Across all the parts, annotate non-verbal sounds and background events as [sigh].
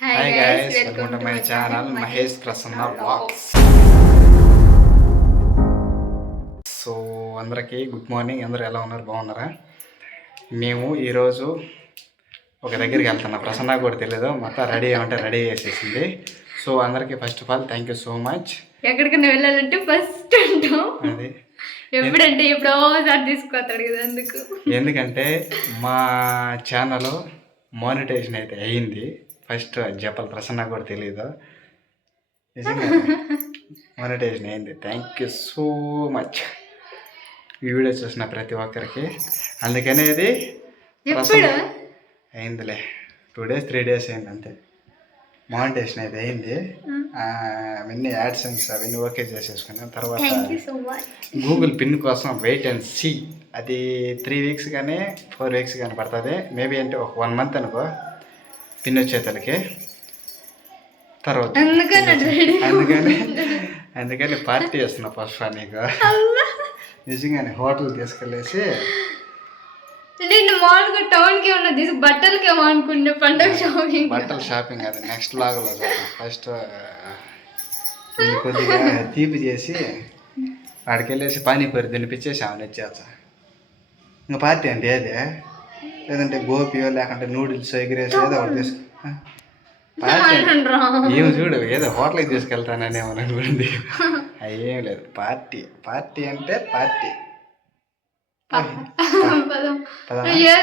Hi guys welcome to my channel Mahesh Prasanna vlogs so అందరికీ good morning అందరూ ఎలా ఉన్నారు? బాగున్నారా? మేము ఈరోజు ఒక దగ్గరికి వెళ్తున్నాం. ప్రసన్న కూడా తెలియదు మొత్తం రెడీ ఏమంటే రెడీ చేసేసింది. సో అందరికీ first of all thank you so much ఎక్కడికైనా వెళ్ళాలంటే ఫస్ట్ అంటాం. అది. ఎప్పుడంటే ఎప్పుడో ఒకసారి తీసుకొస్తాడు కదా అందుకు. ఎందుకంటే మా ఛానల్ మానిటైజేషన్ అయితే అయ్యింది ఫస్ట్ చెప్పాలి ప్రసన్న కూడా తెలియదు మానిటైజేషన్ అయింది. థ్యాంక్ యూ సో మచ్ ఈ వీడియో చూసిన ప్రతి ఒక్కరికి. అందుకనే ఇది అయిందిలే. టూ డేస్ త్రీ డేస్ అయింది అంతే. మానిటైజేషన్ అయితే అయింది. అవన్నీ యాడ్సెన్స్ అవన్నీ ఓకే చేసేసుకున్నాను తర్వాత గూగుల్ పిన్ కోసం వెయిట్ అండ్ సీ అది త్రీ వీక్స్ కానీ ఫోర్ వీక్స్ కానీ పడుతుంది. మేబీ అంటే ఒక వన్ మంత్ అనుకో. పిన్ వచ్చేతలకి తర్వాత అందుకని అందుకని పార్టీ చేస్తున్నా ఫస్ట్ నీకు నిజంగానే హోటల్ తీసుకెళ్ళేసి నేను మామూలుగా టౌన్కి ఉన్న తీసి బట్టలకి అనుకుంటే పండగ షాపింగ్ బట్టల షాపింగ్ అది నెక్స్ట్ లాగ్లో ఫస్ట్ కొద్దిగా తీపి చేసి వాడికి వెళ్ళేసి పానీపూరి తినిపించేసి ఆమెను ఇచ్చేస్తా. ఇంకా పార్టీ అంటే ఏది? లేదంటే గోపియో లేకుంటే నూడిల్స్ ఎగిరేసి ఏదో ఒకటి తీసుకు ఏం చూడు ఏదో హోటల్కి తీసుకెళ్తాననేమో అనుకోండి. ఏం లేదు. పార్టీ. పార్టీ అంటే పార్టీ.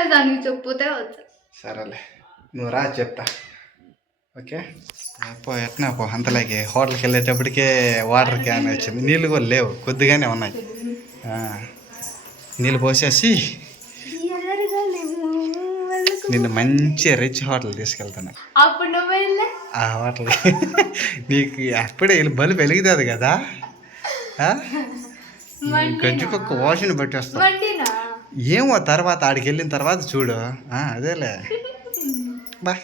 దానికి చెప్పుతే సరేలే. నువ్వు రా చెప్తా. ఓకే? పో ఎట్నా పో. అంతలాగే హోటల్కి వెళ్ళేటప్పటికే వాటర్ క్యాన్ వచ్చింది. నీళ్ళు కూడా లేవు. కొద్దిగానే ఉన్నాయి. నీళ్ళు పోసేసి నిన్ను మంచి రిచ్ హోటల్ తీసుకెళ్తాను. అప్పుడు నువ్వు ఆ హోటల్కి నీకు అప్పుడే బల్బు వెలుగుతుంది కదా. ఆ? గజ్జు కుక్క వాషిని పట్టేస్తావు మండినా? ఏమో తర్వాత ఆడికి వెళ్ళిన తర్వాత చూడు. అదేలే. బా?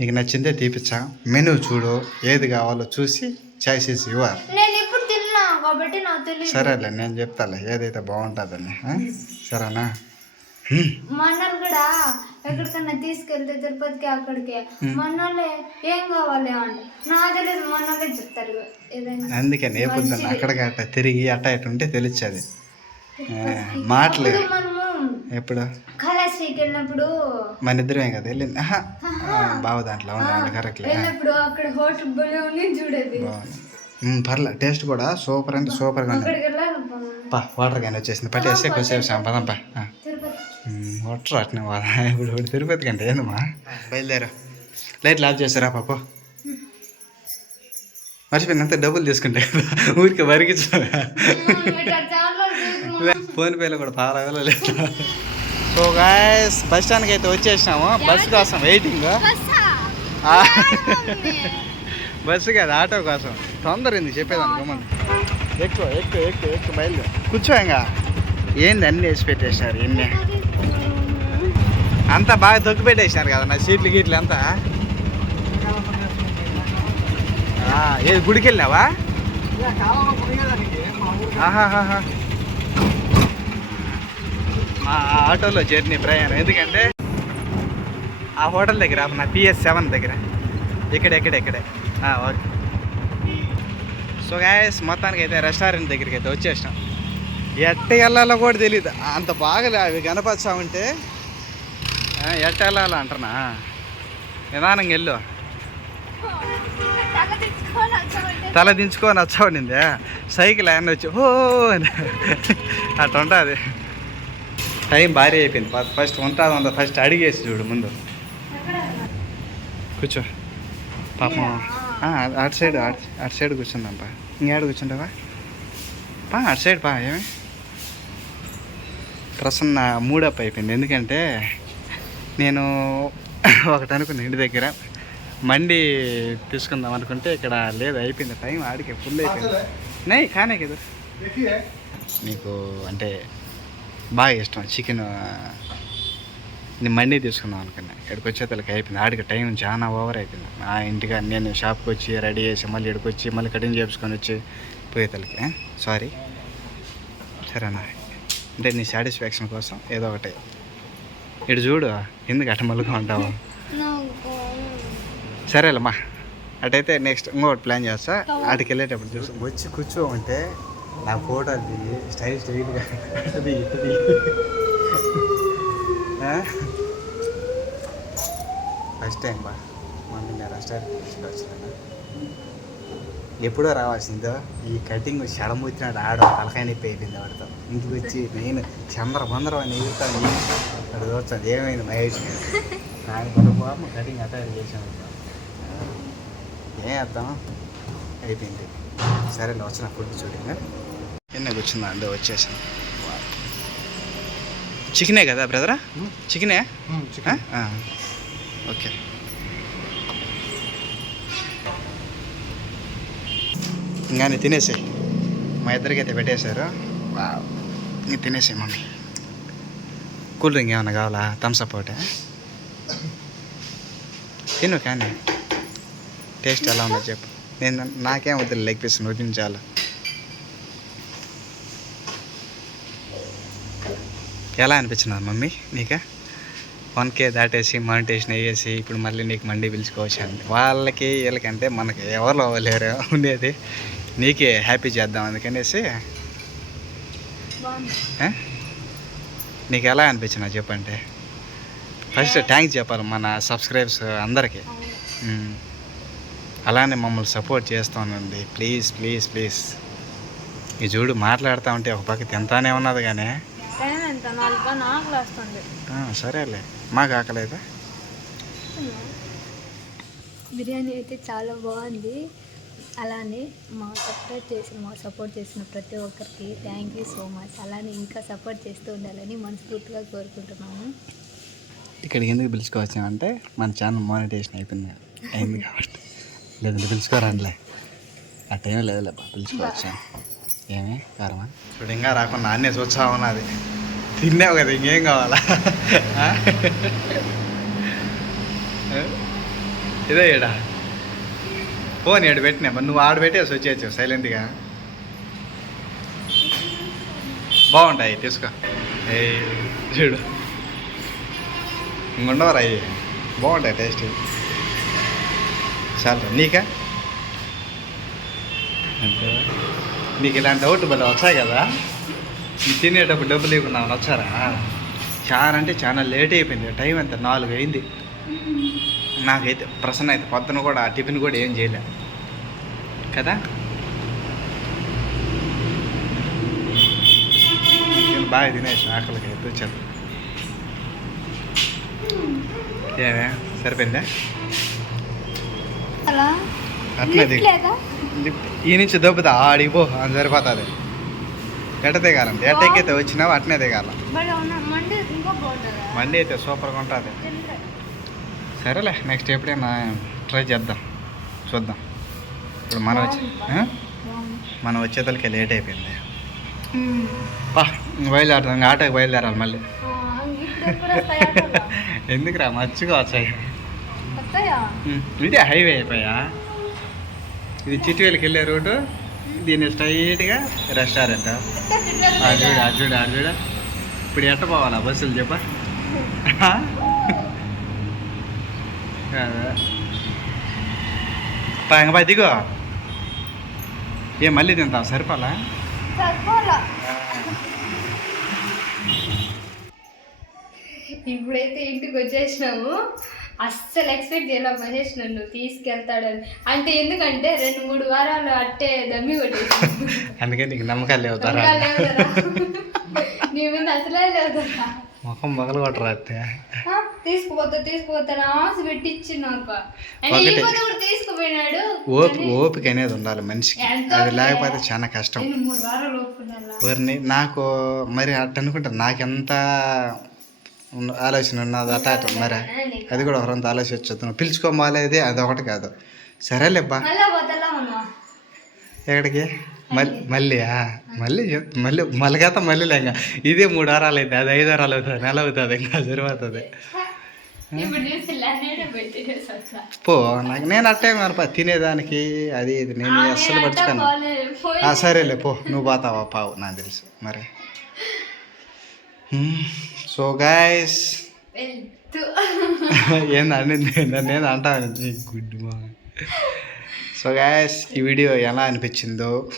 నీకు నచ్చిందే తీపిచ్చా. మెనూ చూడు. ఏది కావాలో చూసి ఇవ్వాలి కాబట్టి నాకు తెలియదు సరేలే నేను చెప్తాలే. ఏదైతే బాగుంటుందని? సరేనా? మనల్ని కూడా ఎక్కడికన్నా తీసుకెళ్తే తిరుపతికి అక్కడికి మనోళ్ళే ఏం కావాలి అంటే నా తెలియదు మనోళ్ళే చెప్తారు ఏదైనా. అందుకని ఏ పొద్దున్న అక్కడికి అట్ట తిరిగి అట్ట ఇట్ట ఉంటే తెలుస్తుంది. మాటలు. ఇప్పుడు మనము ఎప్పుడు? కళాశ్రీకి వెళ్ళినప్పుడు మన ఇద్దరమే కదా వెళ్ళింది? బావ దాంట్లో అవును కరెక్ట్లే. వెళ్ళినప్పుడు అక్కడ హోటల్ భలే ఉంది చూడేది. పర్లే టేస్ట్ కూడా సూపర్ అంటే సూపర్గా ఉంది. పా వాటర్ క్యాన్ వచ్చేసింది. పట్టేస్తే కొద్దిసేపు సాం వాటర్ అట్నే ఇప్పుడు ఇప్పుడు తిరుపతి కంటే ఏందమ్మా? బయలుదేరా. లైట్లు ఆఫ్ చేస్తారా పాప? మర్చిపోయిన అంతా డబ్బులు తీసుకుంటే కదా. ఊరికి వరికిచ్చు ఇక్కడ చాలా చూసి ఫోన్ పేలో కూడా పాల లేదు. సో గాయస్ బస్ స్టాండ్కి అయితే వచ్చేసినాము. బస్ కోసం వెయిటింగ్. బస్సు కాదు ఆటో కోసం. తొందర ఉంది చెప్పేదాన్ని గమ్మని ఎక్కువ ఎక్కువ ఎక్కువ ఎక్కువ బయలుదేరు. కూర్చో ఇంకా. ఏంది అన్ని వేసి పెట్టేసినారు ఎన్ని అంతా బాగా తొక్కి పెట్టేసినారు కదా నా సీట్లు గీట్లు అంతా? ఏది గుడికి వెళ్ళావా మా ఆటోలో జర్నీ ప్రయాణం. ఎందుకంటే ఆ హోటల్ దగ్గర నా పిఎస్ సెవెన్ దగ్గర. ఇక్కడ ఇక్కడ ఇక్కడే. ఓకే. సో గాయస్ మొత్తానికి అయితే రెస్టారెంట్ దగ్గరికి అయితే వచ్చేసినాం. ఎట్ట వెళ్ళాలో కూడా తెలియదు అంత బాగా అవి కనపరుచా ఉంటే ఎట్ట వెళ్ళాలో అంటున్నా. నిదానంగా వెళ్ళు. తల తెచ్చుకొని వచ్చామంటే దించుకొని వచ్చావునిందే సైకిల్ ఆయన వచ్చి ఓ! అని. ఉంటుంది. టైం భారీ అయిపోయింది. ఫస్ట్ ఉంటుంది ఉందా ఫస్ట్ అడిగేసి చూడు ముందు. కూర్చో. పాపం. అటు సైడ్ అటు అటు సైడ్ కూర్చుందాంపా. ఇంకేడు కూర్చుంటావా? పా అటు సైడ్ పా ఏమి? ప్రసన్న మూడప్ అయిపోయింది. ఎందుకంటే నేను [laughs] ఒకటి అనుకున్నా ఇంటి దగ్గర. మండి తీసుకుందాం అనుకుంటే ఇక్కడ లేదు అయిపోయింది టైం. ఆడికి ఫుల్ అయిపోయింది. నై కానే కదా. నీకు అంటే బాగా ఇష్టం చికెన్ నేను మండి తీసుకుందాం అనుకున్నా. ఇక్కడికి వచ్చేతలకి అయిపోయింది. ఆడికి టైం చాలా ఓవర్ అయిపోయింది. ఆ ఇంటికి నేను షాప్కి వచ్చి రెడీ చేసి మళ్ళీ ఇక్కడికి వచ్చి మళ్ళీ కటింగ్ చేపించుకొని వచ్చి పోయేతలకి సారీ సరేనా. అంటే నీ సాటిస్ఫాక్షన్ కోసం ఏదో ఒకటి ఇటు చూడు ఎందుకు అట్ట మలుగా ఉంటావు నాకు సరేలేమ్మా. అటైతే నెక్స్ట్ ఇంకోటి ప్లాన్ చేస్తా. అటుకి వెళ్ళేటప్పుడు చూసి వచ్చి కూర్చోమంటే నా ఫోటో దిగి స్టైల్ స్టైల్గా అది ఇటు ఫస్ట్ టైం బా. మమ్మీ నేను రెస్టారెంట్ తీసుకొచ్చాను ఎప్పుడో రావాల్సిందో ఈ కటింగ్ షడమూతినాడు ఆడ తలకాయ నొప్పి అయిపోయింది వాడితో. ఇంటికి వచ్చి నేను చంద్ర బందరం అని ఎగురుతాను అక్కడ చూస్తాను. ఏమైంది మహేష్? ఆయన కొనుక్కోమ్మ కటింగ్ అటాక్ చేసాను ఏం చేద్దాం? అయిపోయింది. సరేలే వచ్చిన ఫుడ్ షూటింగ్ ఎన్న కూర్చుందా అండి వచ్చేసాను. చికెనే కదా బ్రదరా? చికెనే. ఓకే. ఇంకా తినేసాయి. మా ఇద్దరికి అయితే పెట్టేశారు తినేసాయి మమ్మీ. కూల్ డ్రింక్ ఏమన్నా కావాలా థమ్స్అప్ ఒకటే తిను కానీ టేస్ట్ ఎలా ఉందో చెప్పు. నేను నాకేం వద్దు లెగ్ పీస్ నువ్వు తిని చాలా. ఎలా అనిపించినది మమ్మీ నీకే? వన్ కే దాటేసి మానిటేషన్ వేసి ఇప్పుడు మళ్ళీ నీకు మండి పిలుచుకోవచ్చు అండి వాళ్ళకి వీళ్ళకంటే మనకి ఎవరు అవ్వలేరు ఉండేది. నీకే హ్యాపీ చేద్దాం అందుకనేసి? నీకు ఎలా అనిపించిన చెప్పంటే ఫస్ట్ థ్యాంక్స్ చెప్పాలి మన సబ్స్క్రైబ్స్ అందరికీ. మ్మ్. అలానే మమ్మల్ని సపోర్ట్ చేస్తానండి. ప్లీజ్ ప్లీజ్ ప్లీజ్ ఈ చూడు మాట్లాడుతూ ఉంటే ఒక పక్క తింటానే ఉన్నది కానీ సరేలే. మాకు ఆకలేదా? బిర్యానీ అయితే చాలా బాగుంది. అలానే మా సబ్స్క్రైబ్ చేసిన మా సపోర్ట్ చేసిన ప్రతి ఒక్కరికి థ్యాంక్ యూ సో మచ్ అలానే ఇంకా సపోర్ట్ చేస్తూ ఉండాలని మనస్ఫూర్తిగా కోరుకుంటున్నాము. ఇక్కడికి ఎందుకు పిలుచుకోవచ్చామంటే మన ఛానల్ మానిటేషన్ అయిపోయింది. అయింది కాబట్టి. లేదంటే పిలుచుకోరండిలే ఆ టైం లేదులే బా, పిలుచుకోవచ్చాను ఏమి? కారమా? చూడు ఇంకా రాకుండా అన్నీ చూసా ఉన్నది. తిన్నావు కదా ఇంకేం కావాలా? ఇదే ఇడా ఫోన్ ఏడు పెట్టినా మరి నువ్వు ఆడ పెట్టేసి వచ్చేసావు సైలెంట్గా బాగుంటాయి తీసుకో. ఏ చూడు. ఇంకొండవరా అయ్యి? బాగుంటాయి టేస్ట్ చాలా నీకా? నీకు ఇలాంటి డౌట్ మళ్ళీ వచ్చాయి కదా. తినేటప్పుడు డబ్బులు ఇవ్వకుండా వచ్చారా? చాలా అంటే చాలా లేట్ అయిపోయింది టైం ఎంత? నాలుగు అయింది. నాకైతే ప్రసన్న అయితే పొద్దున కూడా టిఫిన్ కూడా ఏం చేయలే. కదా? నేను బాగా తినేసి ఆకలికి అయితే వచ్చాను. ఏమే? సరిపోయిందా? అలా అట్లే దిగు. లేదా? లిఫ్ట్. ఈ నుంచి దొబ్బుతా ఆడిపో అని సరిపోతుంది. ఎట్ట దిగాలంటే ఎట్ట ఎక్కితే వచ్చినావు అట్నే దిగాల. మండి అయితే సూపర్గా ఉంటుంది. సరేలే నెక్స్ట్ ఎప్పుడైనా ట్రై చేద్దాం చూద్దాం. ఇప్పుడు మనం వచ్చి? మనం వచ్చేతలకి లేట్ అయిపోయింది. పా బయలుదేరుతాం ఇంక ఆటోకి బయలుదేరాలి మళ్ళీ. [laughs] ఎందుకురా మర్చిగా వచ్చాయి. ఇదే హైవే అయిపోయా ఇది చిట్వేలకి వెళ్ళే రూటు దీన్ని స్ట్రైట్గా రెస్టారెంట్ చూడు అది చూడు. ఇప్పుడు ఎట్ట పోవాలా బస్సులు చెప్ప. [laughs] ఇంక దిగో. ఏ మళ్ళీ తింటాం సరిపోలా? ఇప్పుడైతే ఇంటికి వచ్చేసినాము. అస్సలు ఎక్స్పెక్ట్ చేయాల మహేష్ నన్ను తీసుకెళ్తాడని. అంటే ఎందుకంటే రెండు మూడు వారాలు అట్టే దమ్మి కొట్టేసి [laughs] అందుకే నీకు నమ్మకాలు లేవుతారా [laughs] నీ ముందు అసలే లేవుతారా ముఖం పగల కొట్టరా తీసుకుపోతా తీసుకుపోతా ఆశ అంటే తీసుకుపోయినాడు. ఓపిక ఓపిక అనేది ఉండాలి మనిషికి. అది? లేకపోతే చాలా కష్టం. ఎవరిని? నాకు మరి అట్ట అనుకుంటా నాకెంత ఆలోచన ఉన్నది అట్ట అట్ట మరి. అది కూడా ఒకరంత ఆలోచించొద్దు. పిలుచుకోమాలేది అది ఒకటి కాదు. సరేలేబ్బా. ఎక్కడికి? మళ్ళీ మళ్ళీ మళ్ళీ మళ్ళీ మళ్ళీ లేక ఇదే మూడు వారాలు అయింది అది ఐదు వారాలు అవుతుంది నెల అవుతుంది ఇంకా [laughs] నేనే వస్తా పో నాకు నేను అట్టే మరపా తినేదానికి అది ఇది నేను అస్సలు అంతా పట్టుకోను పోలేదు. పోయి ఆ, సరేలే పో నువ్వు పోతావా పావు నాకు తెలుసు మరి. సో గాయస్ వెళ్ళు. [laughs] ఏంది అనింది నన్ను ఏంది అంటాను గుడ్ మా [laughs] సో గాయస్ ఈ వీడియో ఎలా అనిపించిందో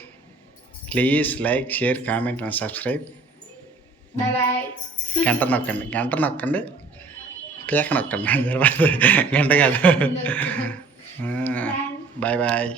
please like share comment and subscribe గంట నొక్కండి గంట నొక్కండి. పీక నొక్కండి గంట కాదు. [laughs] Bye bye